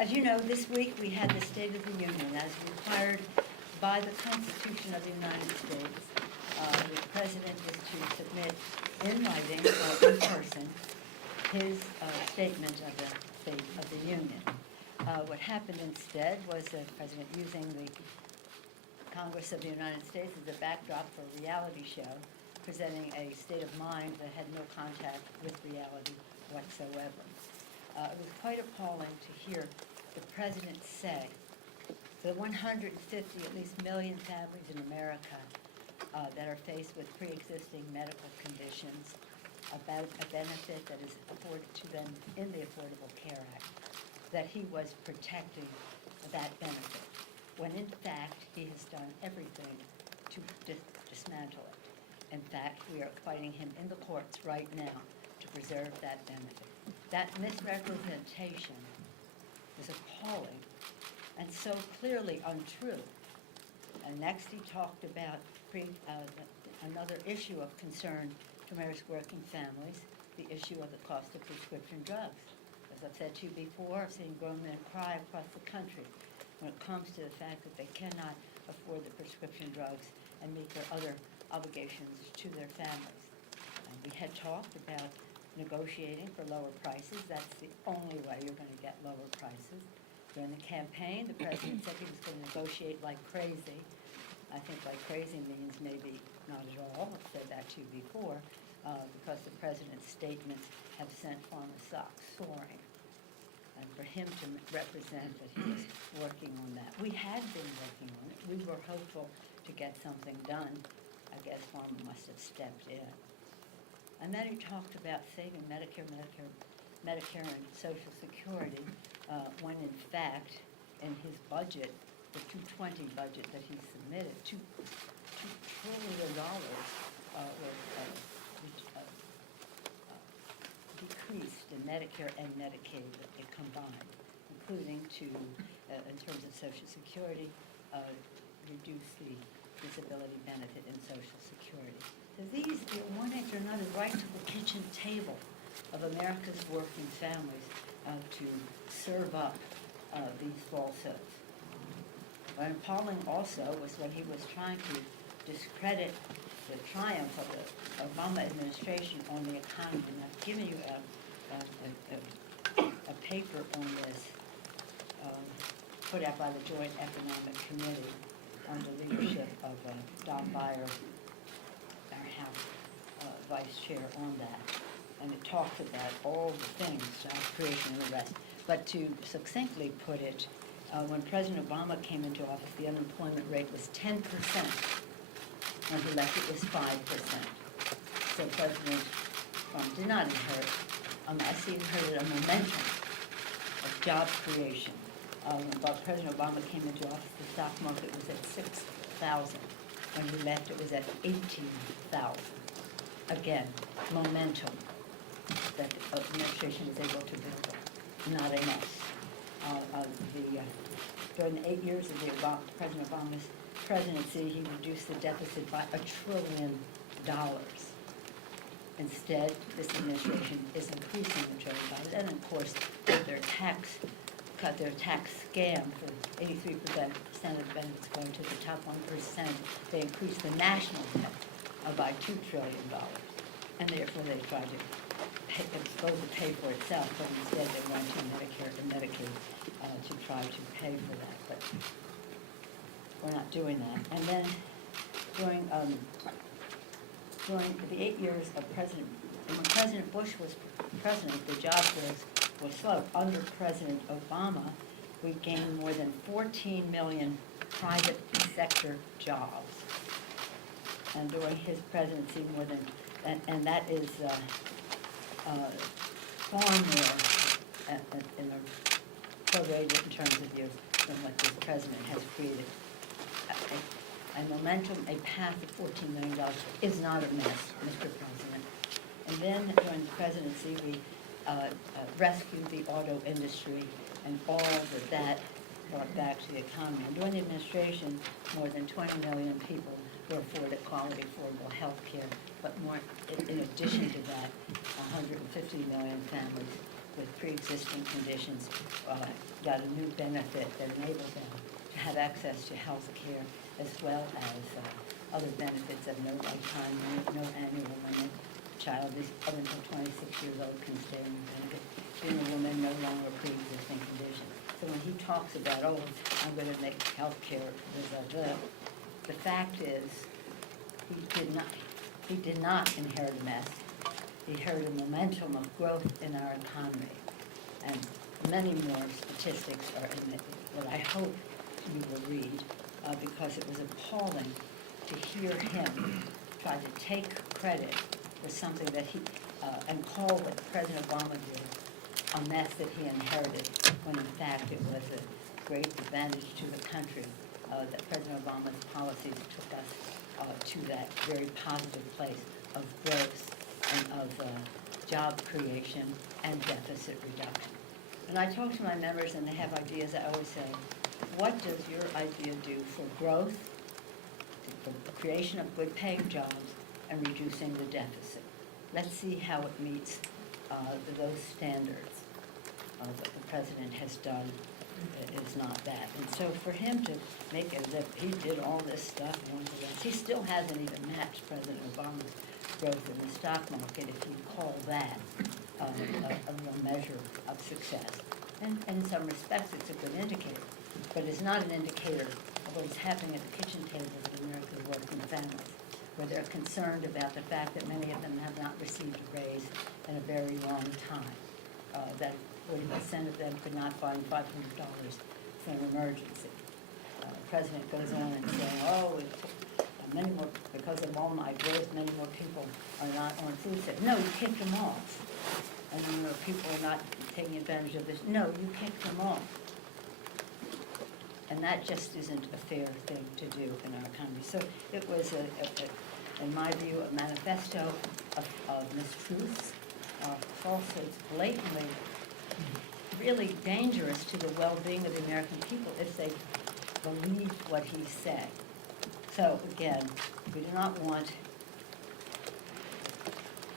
As you know, this week we had the State of the Union as required by the Constitution of the United States. The President is to submit in writing or in person his statement of the State of the Union. What happened instead was the President using the Congress of the United States as a backdrop for a reality show, presenting a state of mind that had no contact with reality whatsoever. It was quite appalling to hear the President say the 150 at least million families in America that are faced with pre-existing medical conditions about a benefit that is afforded to them in the Affordable Care Act, that he was protecting that benefit, when in fact he has done everything to dismantle it. In fact, we are fighting him in the courts right now to preserve that benefit. That misrepresentation is appalling and so clearly untrue. And next he talked about another issue of concern to America's working families, the issue of the cost of prescription drugs. As I've said to you before, I've seen grown men cry across the country when it comes to the fact that they cannot afford the prescription drugs and meet their other obligations to their families. And we had talked about negotiating for lower prices. That's the only way you're going to get lower prices. During the campaign, the President said he was going to negotiate like crazy. I think like crazy means maybe not at all. I've said that to you before, because the President's statements have sent farmer stocks soaring. And for him to represent that he was working on that. We had been working on it. We were hopeful to get something done. I guess farmer must have stepped in. And then he talked about saving Medicare and Social Security, when in fact, in his budget, the 220 budget that he submitted, $2 trillion was decreased in Medicare and Medicaid combined, including to, in terms of Social Security, reduce the disability benefit in Social Security. So these, one thing or another, right to the kitchen table of America's working families to serve up these falsehoods. But appalling also was when he was trying to discredit the triumph of the Obama administration on the economy. And I've given you a paper on this put out by the Joint Economic Committee under the leadership of Don Beyer, our House Vice Chair, on that. And it talks about all the things, job creation and the rest. But to succinctly put it, when President Obama came into office, the unemployment rate was 10%. When he left, it was 5%. So President Trump did not inherit, he inherited a momentum of job creation. When President Obama came into office, the stock market was at 6,000. When he left, it was at 18,000. Again, momentum that the administration is able to build, not enough. During the 8 years of President Obama's presidency, he reduced the deficit by $1 trillion. Instead, this administration is increasing the $1 trillion. And of course, their tax scam for 83% of the benefits going to the top 1%. They increased the national debt by $2 trillion. And therefore, they tried to pay for itself, but instead they went to Medicare and Medicaid to try to pay for that. But we're not doing that. And then during the 8 years of when President Bush was president, the job growth was slow. Under President Obama, we gained more than 14 million private sector jobs. And during his presidency, more than, and that is far more in the prorated in terms of years than what this president has created. A momentum, a path of $14 million is not a mess, Mr. President. And then during the presidency, we rescued the auto industry and all that brought back to the economy. And during the administration, more than 20 million people were afforded quality, affordable health care. But more, in addition to that, 150 million families with pre-existing conditions got a new benefit that enabled them to have access to health care as well as other benefits of no lifetime limit, no annual limit. Child is up until 26 years old can stay in the benefit. Being a woman, no longer pre-existing condition. So when he talks about, oh, I'm going to make health care, the fact is he did not inherit a mess. He inherited a momentum of growth in our economy. And many more statistics are in it that I hope you will read because it was appalling to hear him try to take credit for something that he, and call what President Obama did a mess that he inherited, when in fact it was a great advantage to the country that President Obama's policies took us to that very positive place of growth and of job creation and deficit reduction. When I talk to my members and they have ideas, I always say, what does your idea do for growth, for the creation of good paying jobs, and reducing the deficit? Let's see how it meets those standards. What the president has done is not that. And so for him to make it as if he did all this stuff, he still hasn't even matched President Obama's growth in the stock market, if you call that a measure of success. And in some respects, it's a good indicator, but it's not an indicator of what's happening at the kitchen tables of America's working families, where they're concerned about the fact that many of them have not received a raise in a very long time, that 40% of them could not find $500 for an emergency. The president goes on and saying, oh, many more, because of all my growth, many more people are not on food stamps. No, you kicked them off. And you know, people are not taking advantage of this. No, you kicked them off. And that just isn't a fair thing to do in our economy. So it was, in my view, a manifesto of mistruths, falsehoods, blatantly, really dangerous to the well-being of the American people if they believe what he said. So again, we do not want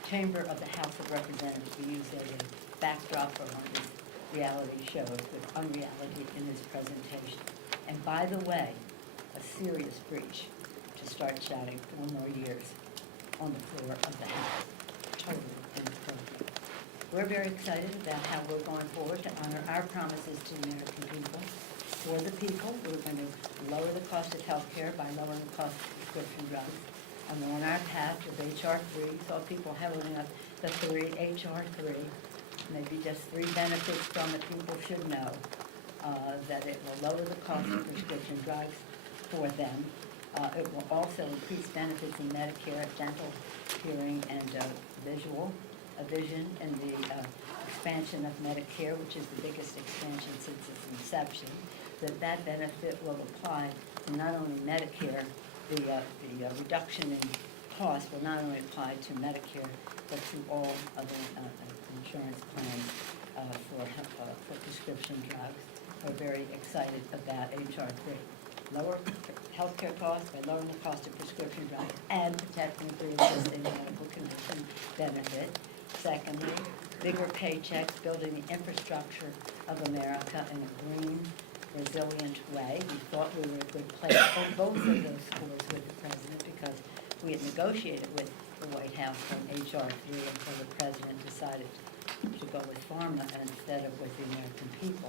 chamber of the House of Representatives to be used as a backdrop for one of these reality shows with unreality in his presentation. And by the way, a serious breach to start shouting 4 more years on the floor of the House. Totally inappropriate. We're very excited about how we're going forward to honor our promises to the American people. For the people, we're going to lower the cost of health care by lowering the cost of prescription drugs. And we're on our path to H.R. 3. Saw people holding up the H.R. 3. Maybe just 3 benefits from it people should know. That it will lower the cost of prescription drugs for them. It will also increase benefits in Medicare, dental, hearing, and vision, and the expansion of Medicare, which is the biggest expansion since its inception. That benefit will apply to not only Medicare, the reduction in cost will not only apply to Medicare, but to all other insurance plans for prescription drugs. We're very excited about H.R. 3. Lower health care costs by lowering the cost of prescription drugs and protecting pre-existing medical condition benefit. Secondly, bigger paychecks, building the infrastructure of America in a green, resilient way. We thought we were in a good place on both of those scores with the president because we had negotiated with the White House on H.R. 3 until the president decided to go with pharma instead of with the American people.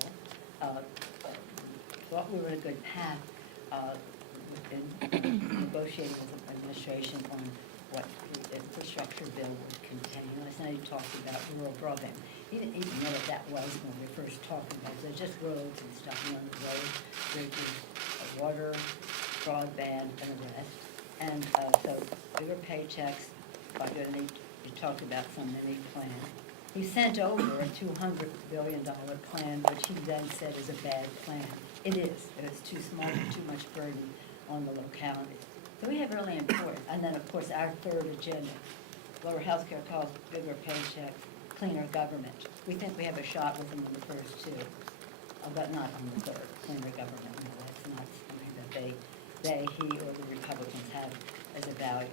Thought we were in a good path in negotiating with the administration on what the infrastructure bill would contain. Last night he talked about rural broadband. He didn't even know what that was when we were first talking about it. They're just roads and stuff, roads, bridges, water, broadband, and the rest. And so bigger paychecks, he talked about some mini plan. He sent over a $200 billion plan, which he then said is a bad plan. It is. It's too small and too much burden on the locality. So we have really important, and then of course our third agenda, lower health care costs, bigger paychecks, cleaner government. We think we have a shot with them in the first 2, but not on the third, cleaner government. No, that's not something that he or the Republicans have as a value.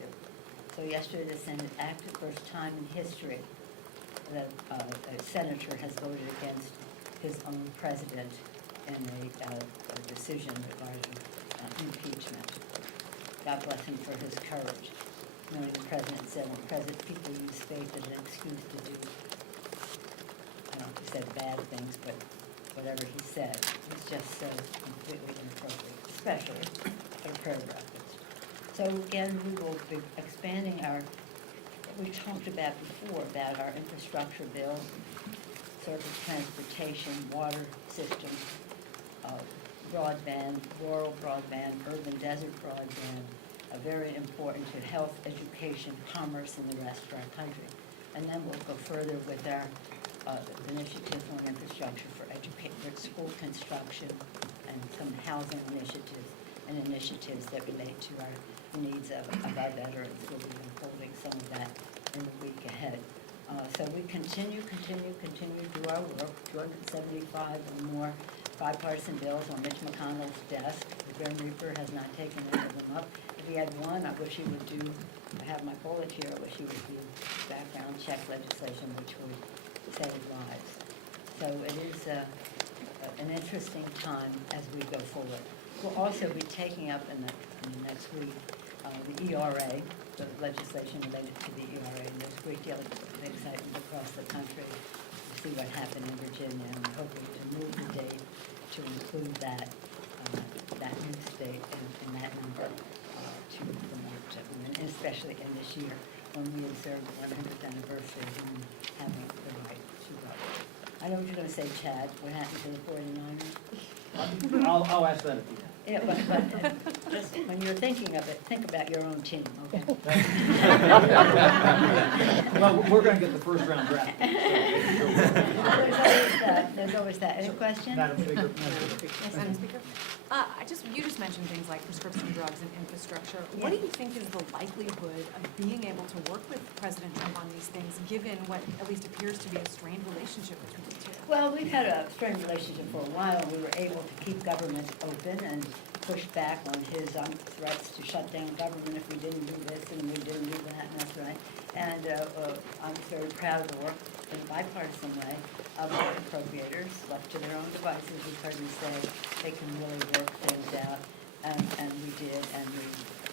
So yesterday the Senate acted, first time in history, that a senator has voted against his own president in a decision regarding impeachment. God bless him for his courage. Knowing the president said when people use faith as an excuse to do, I don't know if he said bad things, but whatever he said was just so completely inappropriate, especially for a paragraph. So again, we will be expanding we talked about before, about our infrastructure bill, surface transportation, water systems, broadband, rural broadband, urban desert broadband, very important to health, education, commerce, and the rest of our country. And then we'll go further with our initiatives on infrastructure for school construction and some housing initiatives and initiatives that relate to our needs of our veterans. We'll be unfolding some of that in the week ahead. So we continue to do our work. 275 or more bipartisan bills on Mitch McConnell's desk. The Grim Reaper has not taken any of them up. If he had one, I wish he would I have my bullet here, I wish he would do background check legislation, which would save lives. So it is an interesting time as we go forward. We'll also be taking up in the next week the ERA, the legislation related to the ERA, and there's a great deal of excitement across the country to see what happened in Virginia, and we're hoping to move the date to include that new state and that number to the March, and especially in this year when we observe the 100th anniversary of women having the right to vote. I know what you're going to say, Chad. What happened to the 49ers? I'll ask that at the end. Yeah, but just when you're thinking of it, think about your own team, okay? Well, we're going to get the first round draft. There's always that. Any question? Madam Speaker. Yes, Madam Speaker. You just mentioned things like prescription drugs and infrastructure. What do you think is the likelihood of being able to work with President Trump on these things, given what at least appears to be a strained relationship between the two? Well, we've had a strained relationship for a while. We were able to keep government open and push back on his threats to shut down government if we didn't do this and we didn't do that, and that's right. And I'm very proud of the work in a bipartisan way of the appropriators, left to their own devices. We've heard me say they can really work things out, and we did, and we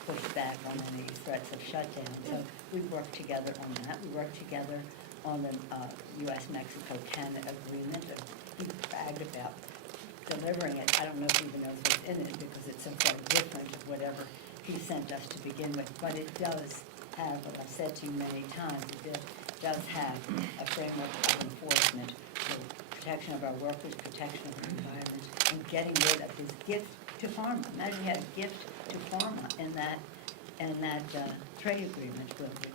pushed back on any threats of shutdown. So we worked together on that. We worked together on the U.S.-Mexico-Canada agreement. He bragged about delivering it. I don't know if he even knows what's in it because it's so far different of whatever he sent us to begin with. But it does have, what I've said to you many times, it does have a framework of enforcement for protection of our workers, protection of our environment, and getting rid of his gift to pharma. Imagine he had a gift to pharma in that trade agreement where we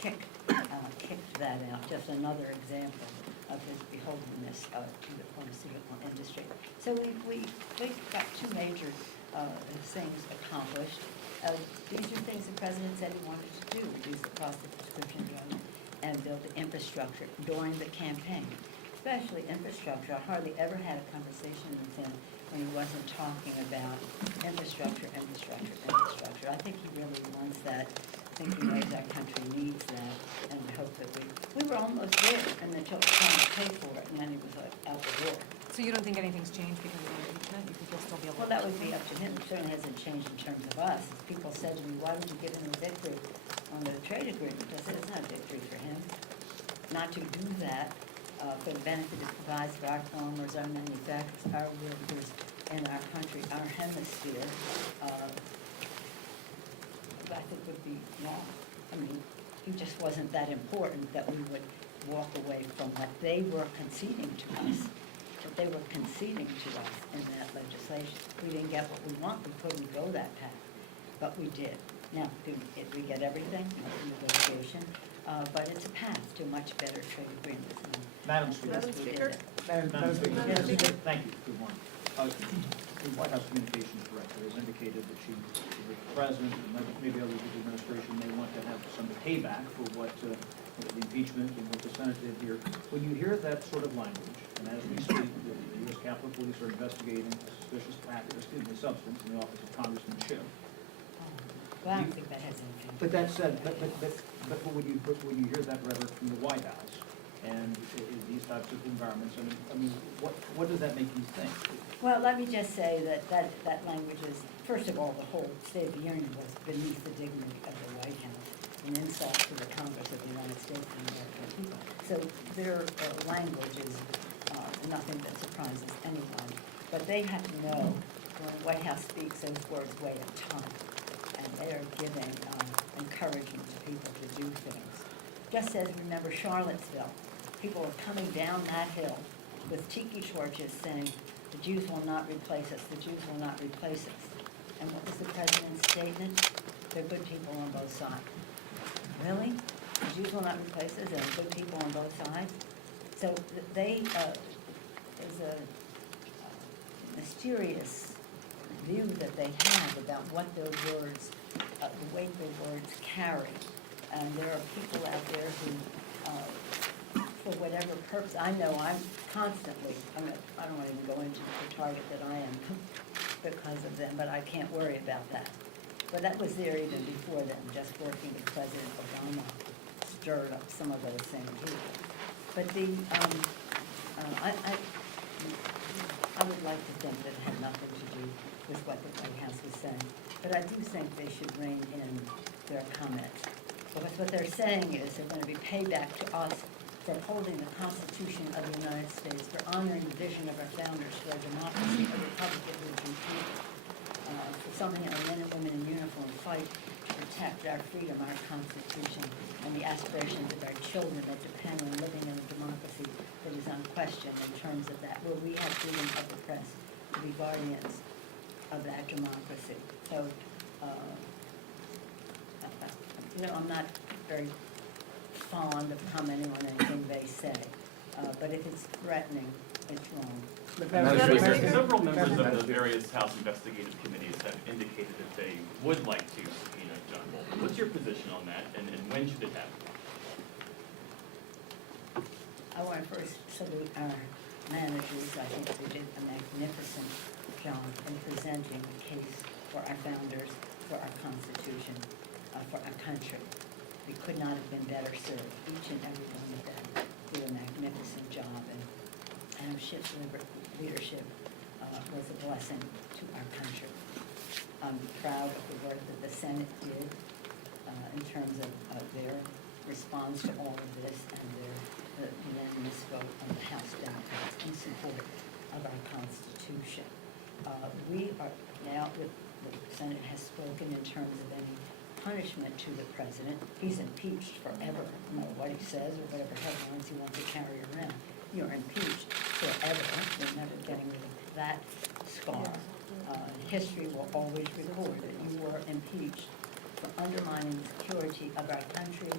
kicked that out. Just another example of his beholdenness to the pharmaceutical industry. So we got two major things accomplished. These are things the president said he wanted to do: reduce the cost of prescription drugs and build the infrastructure during the campaign. Especially infrastructure. I hardly ever had a conversation with him when he wasn't talking about infrastructure. I think he really wants that. I think he knows our country needs that, and I hope that we were almost there, and then trying to pay for it, and then he was like out the door. So you don't think anything's changed because of the impeachment? You think you'll still be able to? Well, that would be up to him. It certainly hasn't changed in terms of us. People said to me, why would you give him a victory on the trade agreement? I said, it's not a victory for him. Not to do that for the benefit it provides for our farmers, our manufacturers, our workers in our country, our hemisphere, I think would be wrong. I mean, he just wasn't that important that we would walk away from what they were conceding to us. What they were conceding to us in that legislation. We didn't get what we want. We couldn't go that path, but we did. Now, did we get everything? Not in negotiation, but it's a path to much better trade agreements. Madam Speaker. Madam Speaker. Madam Speaker. Madam Speaker. Thank you. Good morning. The White House Communications Director has indicated that the President and maybe others of the administration may want to have some payback for what the impeachment and what the Senate did here. When you hear that sort of language, and as we speak, the U.S. Capitol Police are investigating a suspicious practice, substance in the office of Congressman Schiff. Well, I don't think that has anything. But that said, but when you hear that rhetoric from the White House, and in these types of environments. I mean, what does that make you think? Well, let me just say that language is, first of all, the whole State of the Union was beneath the dignity of the White House, an insult to the Congress of the United States and the American people. So their language is nothing that surprises anyone. But they have to know when the White House speaks, those words weigh a ton, and they are giving encouragement to people to do things. Just as, remember, Charlottesville, people are coming down that hill with tiki torches saying, the Jews will not replace us, the Jews will not replace us. And what was the president's statement? They're good people on both sides. Really? The Jews will not replace us, and good people on both sides? So there's a mysterious view that they have about what their words, the weight their words carry. And there are people out there who, for whatever purpose, I know I'm constantly, I don't want to even go into the target that I am because of them, but I can't worry about that. But that was there even before them, just working with President Obama stirred up some of those same people. But I would like to think that it had nothing to do with what the White House was saying. But I do think they should rein in their comments. Because what they're saying is they're going to be payback to us for upholding the Constitution of the United States, for honoring the vision of our founders, for our democracy, a republic of the free people, for something our men and women in uniform fight to protect our freedom, our Constitution, and the aspirations of our children that depend on living in a democracy that is unquestioned in terms of that, where we have freedom of the press to be guardians of that democracy. So, I'm not very fond of commenting on anything they say, but if it's threatening, it's wrong. Several members of the various House investigative committees have indicated that they would like to subpoena John Bolton. What's your position on that, and when should it happen? I want to first salute our managers. I think they did a magnificent job in presenting the case for our founders, for our Constitution, for our country. We could not have been better served. Each and every one of them did a magnificent job, and Adam Schiff's leadership was a blessing to our country. I'm proud of the work that the Senate did in terms of their response to all of this and their unanimous vote on the House Democrats in support of our Constitution. We are now, the Senate has spoken in terms of any punishment to the president. He's impeached forever, no matter what he says or whatever headlines he wants to carry around. You're impeached forever. You're never getting rid of that scar. History will always record that you were impeached for undermining the security of our country,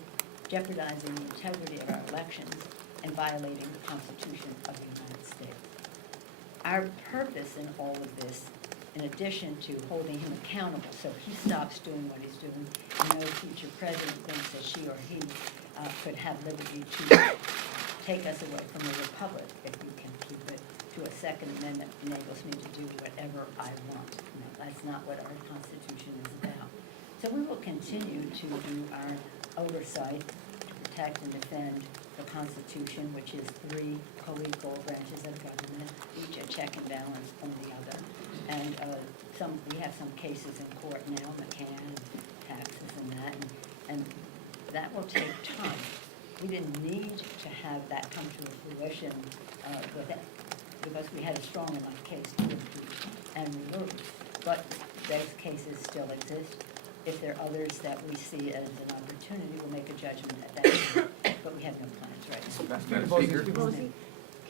jeopardizing the integrity of our elections, and violating the Constitution of the United States. Our purpose in all of this, in addition to holding him accountable so he stops doing what he's doing, and no future president thinks that she or he could have liberty to take us away from the republic, if we can keep it to a Second Amendment, enables me to do whatever I want. No, that's not what our Constitution is about. So we will continue to do our oversight to protect and defend the Constitution, which is three co-equal branches of government, each a check and balance on the other. And we have some cases in court now, McCann, and taxes and that, and that will take time. We didn't need to have that come to fruition with it, because we had a strong enough case to impeach and remove. But those cases still exist. If there are others that we see as an opportunity, we'll make a judgment at that time. But we have no plans right now. Madam Speaker. Pelosi,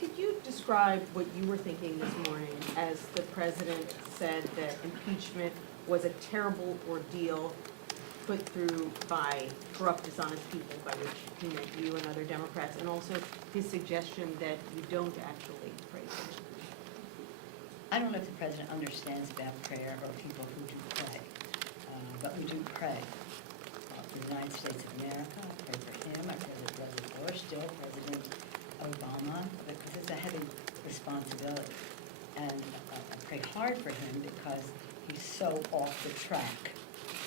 could you describe what you were thinking this morning as the president said that impeachment was a terrible ordeal put through by corrupt, dishonest people, by which he meant you and other Democrats, and also his suggestion that you don't actually pray for him? I don't know if the president understands about prayer or people who do pray, but we do pray. For the United States of America, I pray for him, I pray for President Bush, still President Obama, because it's a heavy responsibility. And I pray hard for him because he's so off the track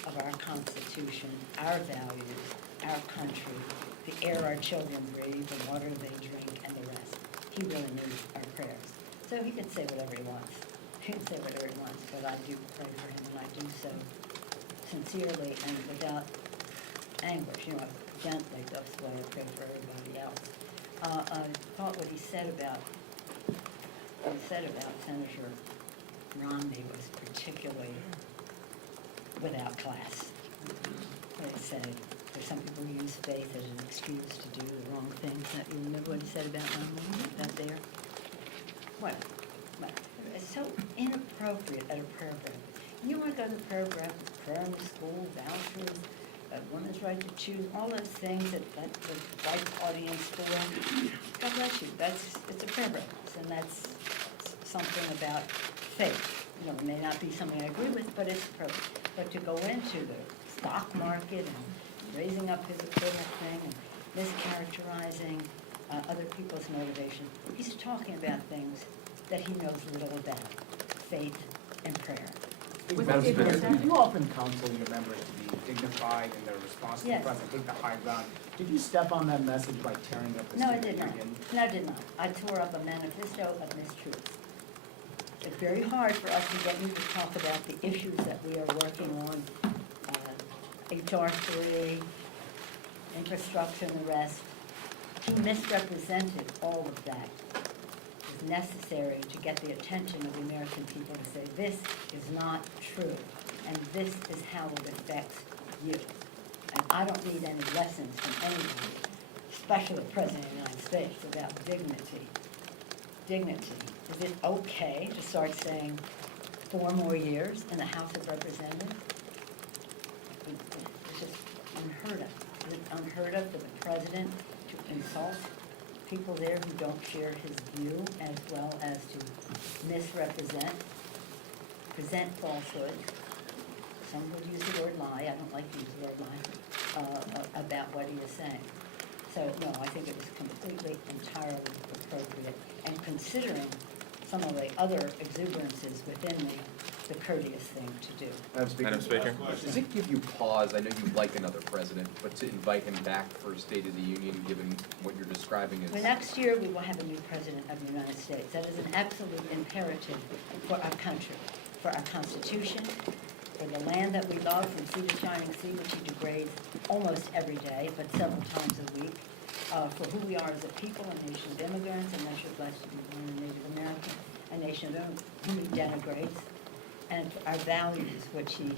of our Constitution, our values, our country, the air our children breathe, the water they drink, and the rest. He really needs our prayers. So he can say whatever he wants. He can say whatever he wants, but I do pray for him, and I do so sincerely and without anguish, gently, that's the way I pray for everybody else. I thought what he said about Senator Romney was particularly without class. What he said, there's some people who use faith as an excuse to do the wrong things. You remember what he said about Romney out there? What? It's so inappropriate at a prayer breakfast. You want to go to the prayer breakfast, prayer in the school, vouchers, women's right to choose, all those things that the white audience for. God bless you. It's a prayer breakfast, and that's something about faith. It may not be something I agree with, but it's appropriate. But to go into the stock market and raising up his equipment thing and mischaracterizing other people's motivation, he's talking about things that he knows little about, faith and prayer. Madam Speaker, you often counsel your members to be dignified in their response to the Yes. president, take the high ground. Did you step on that message by tearing up the No, I State did of not. the Union? No, I did not. I tore up a manifesto of mistruths. It's very hard for us to get you to talk about the issues that we are working on, HR 3, infrastructure and the rest. He misrepresented all of that. It was necessary to get the attention of the American people to say, this is not true, and this is how it affects you. And I don't need any lessons from anybody, especially the President of the United States, about dignity. Dignity. Is it okay to start saying 4 more years in the House of Representatives? It's just unheard of. It's unheard of for the President to insult people there who don't share his view, as well as to misrepresent, present falsehoods. Some would use the word lie, I don't like to use the word lie, about what he was saying. So, no, I think it was completely, entirely appropriate, and considering some of the other exuberances within the courteous thing to do. Madam Speaker, does it give you pause, I know you like another president, but to invite him back for a State of the Union, given what you're describing as... Well, next year, we will have a new president of the United States. That is an absolute imperative for our country, for our Constitution, for the land that we love, from sea to shining sea, which he degrades almost every day, but several times a week, for who we are as a people, a nation of immigrants, a nation blessed to be born a Native American, a nation whom he denigrates, and for our values, which he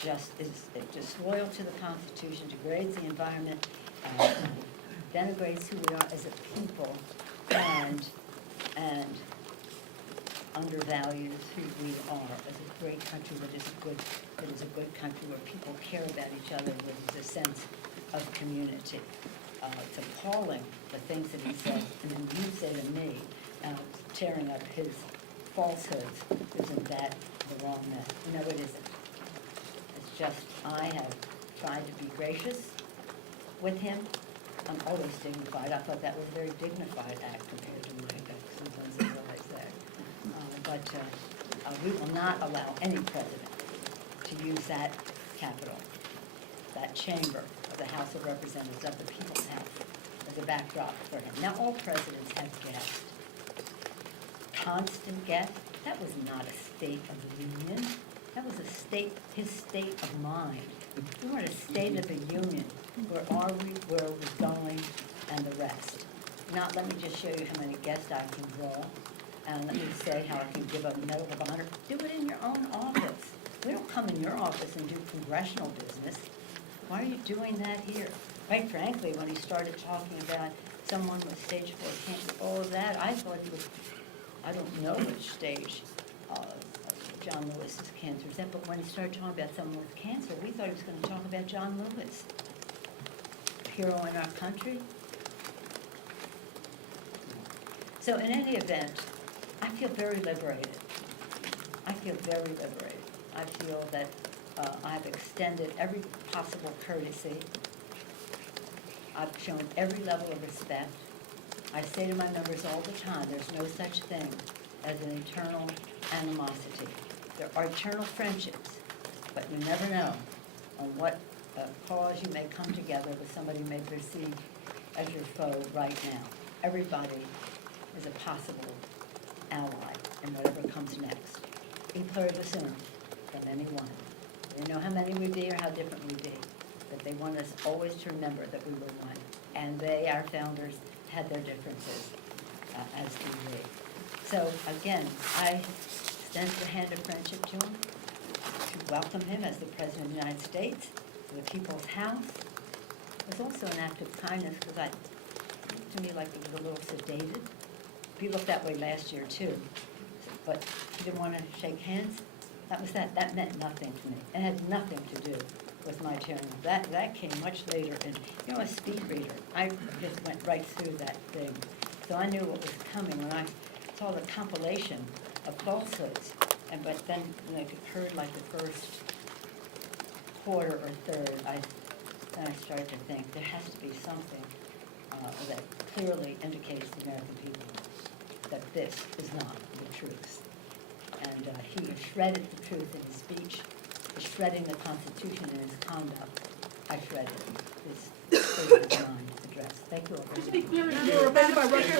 just is disloyal to the Constitution, degrades the environment, denigrates who we are as a people, and undervalues who we are as a great country that is a good country where people care about each other, where there's a sense of community. It's appalling, the things that he says, and then you say to me, tearing up his falsehoods, isn't that the wrong message? No, it isn't. It's just, I have tried to be gracious with him. I'm always dignified. I thought that was a very dignified act compared to my sometimes is what I say. But we will not allow any president to use that Capitol, that chamber of the House of Representatives, of the People's House, as a backdrop for him. Now, all presidents have guests. Constant guests. That was not a State of the Union. That was his state of mind. We want a State of the Union. Where are we, where are we going, and the rest. Not let me just show you how many guests I can draw, and let me say how I can give a Medal of Honor. Do it in your own office. We don't come in your office and do congressional business. Why are you doing that here? Quite frankly, when he started talking about someone with stage 4 cancer, all of that, I thought he was, I don't know which stage John Lewis's cancer is at, but when he started talking about someone with cancer, we thought he was going to talk about John Lewis, a hero in our country. So in any event, I feel very liberated. I feel very liberated. I feel that I've extended every possible courtesy. I've shown every level of respect. I say to my members all the time, there's no such thing as an eternal animosity. There are eternal friendships, but you never know on what cause you may come together with somebody you may perceive as your foe right now. Everybody is a possible ally in whatever comes next, including the sooner than anyone. They know how many we be or how different we be, but they want us always to remember that we were one. And they, our founders, had their differences, as do we. So again, I extend the hand of friendship to him, to welcome him as the President of the United States, to the people's house. It was also an act of kindness, because it looked to me like it was a little sedated. He looked that way last year too, but he didn't want to shake hands. That was that. That meant nothing to me. It had nothing to do with my tearing up. That came much later, and you know, a speed reader, I just went right through that thing. So I knew what was coming when I saw the compilation of falsehoods. But then when I heard like the first quarter or third, then I started to think there has to be something that clearly indicates to the American people that this is not the truth. And he shredded the truth in his speech, shredding the Constitution in his conduct. I shredded his State of Mind address. Thank you all very much. Just to be clear, you were offended by Russia.